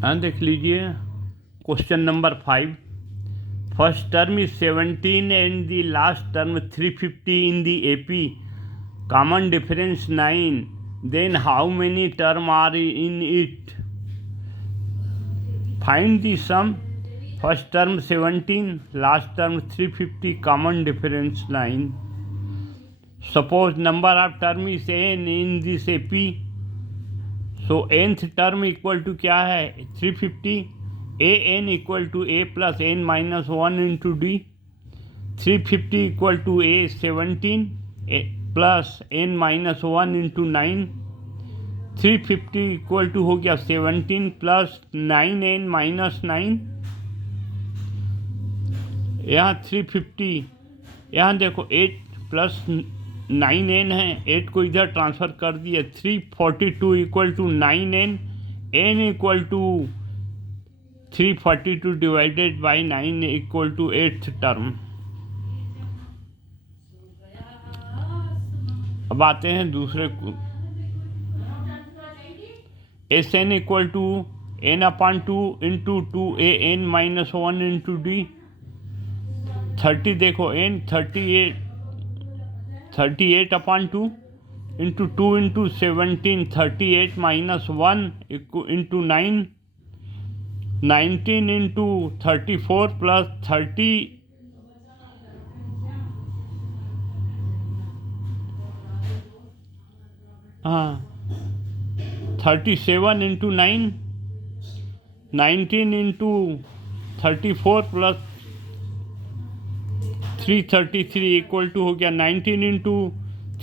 देख लीजिए question number 5. First term is 17 and the last term 350 in the AP. Common difference 9. Then how many term are in it? Find the sum. First term 17, last term 350, common difference 9. Suppose number of term is n in this AP. So nth term equal to क्या है 350. an equal to a plus n minus 1 into d. 350 equal to a 17 plus n minus 1 into 9. 350 equal to हो गया 17 plus 9n minus 9. यहाँ 350, यहाँ देखो 8 plus 9n है, 8 को इधर ट्रांसफ़र कर दिए. 342 equal to 9n. n equal to 342 divided by 9 equal to 8th term. अब आते हैं दूसरे को. Sn equal to n upon 2 into 2an minus 1 into d. 30 देखो n 38 upon 2 into 2 into 17 38 minus 1 into 9. 19 into 34 plus 30 37 into 9. 19 into 34 plus 333 equal to हो गया 19 इंटू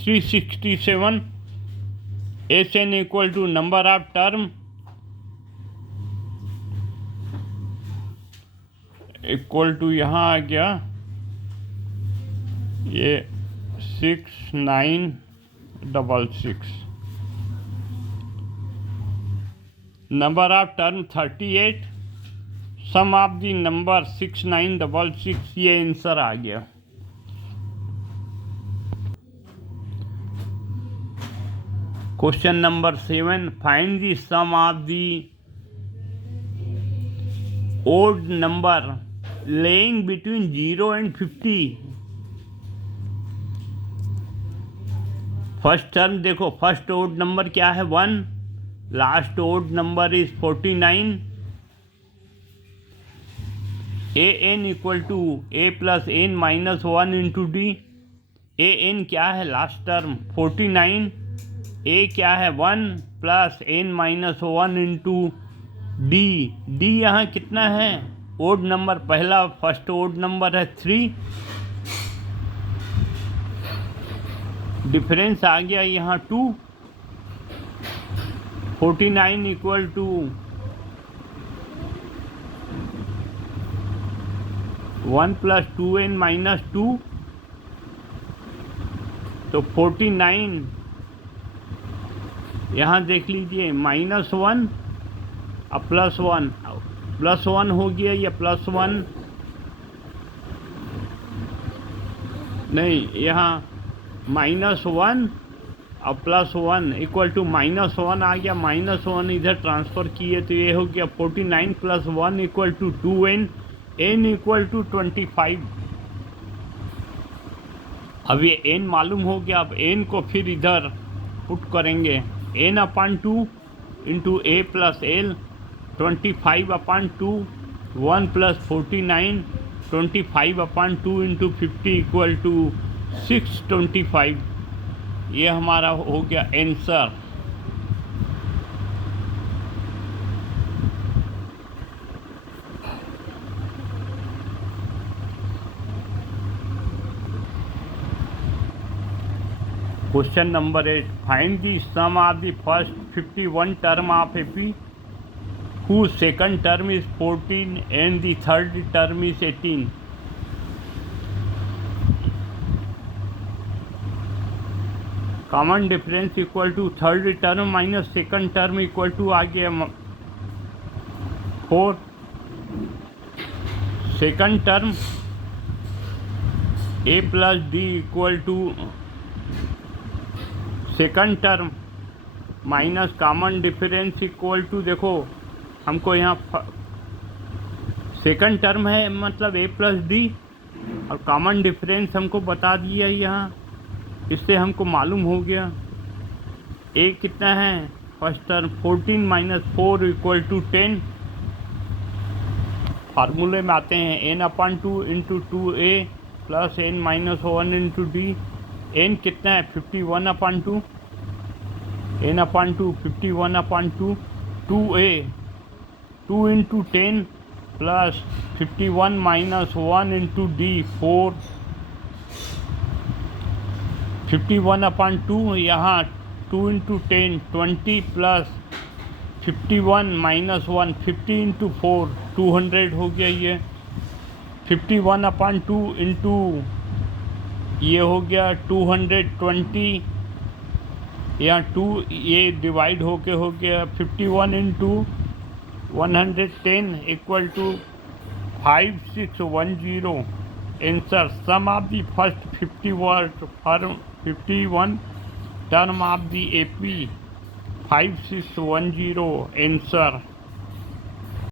367. Sn equal to number of term equal to यहाँ आ गया ये 6966. Number of term 38, sum of the number 6966. ये answer आ गया. Question number 7. Find the sum of the odd number lying between 0 and 50. First term देखो, फर्स्ट ओड नंबर क्या है 1. Last odd number is 49. an equal to a plus n minus 1 into d. an क्या है last term 49. a क्या है 1 plus n minus 1 into d. d यहाँ कितना है ओड नंबर, पहला फर्स्ट ओड नंबर है 3. डिफरेंस आ गया यहाँ 2. 49 equal to 1 plus 2n minus 2. तो 49 यहाँ देख लीजिए माइनस 1 अब प्लस 1. प्लस 1 हो गया, या प्लस 1 नहीं, यहाँ माइनस 1 और प्लस 1 इक्वल टू माइनस 1 आ गया. माइनस 1 इधर ट्रांसफ़र किए तो ये हो गया 49 plus 1 equal to 2n. n equal to 25. अब ये n मालूम हो गया. अब n को फिर इधर पुट करेंगे. n upon 2 into a plus l. 25 upon 2 1 plus 49. 25 upon 2 into 50 equal to 625. ये हमारा हो गया answer. Question number 8. Find the sum of the first 51 term of AP whose second term is 14 and the third term is 18. Common difference equal to third term minus second term equal to आ गया 4. Second term a plus d equal to second term minus common difference equal to देखो हमको यहाँ second term है मतलब a plus d, और common difference हमको बता दिया यहाँ, इससे हमको मालूम हो गया a कितना है first term 14 minus 4 equal to 10। फार्मूले में आते हैं n/2 into 2a plus n minus 1 into D. n कितना है 51/2, n/2 51/2, 2a 2 into 10 plus 51 minus 1 into D 4, 51/2 यहाँ 2 इंटू 10 20 प्लस 51 माइनस 1 50 इंटू 4 200 हो गया। ये 51/2 इंटू ये हो गया 220, यहाँ 2 ये डिवाइड होके हो गया 51 into 110 equal to 5610। Answer sum of the first 51 term of the AP 5610 answer.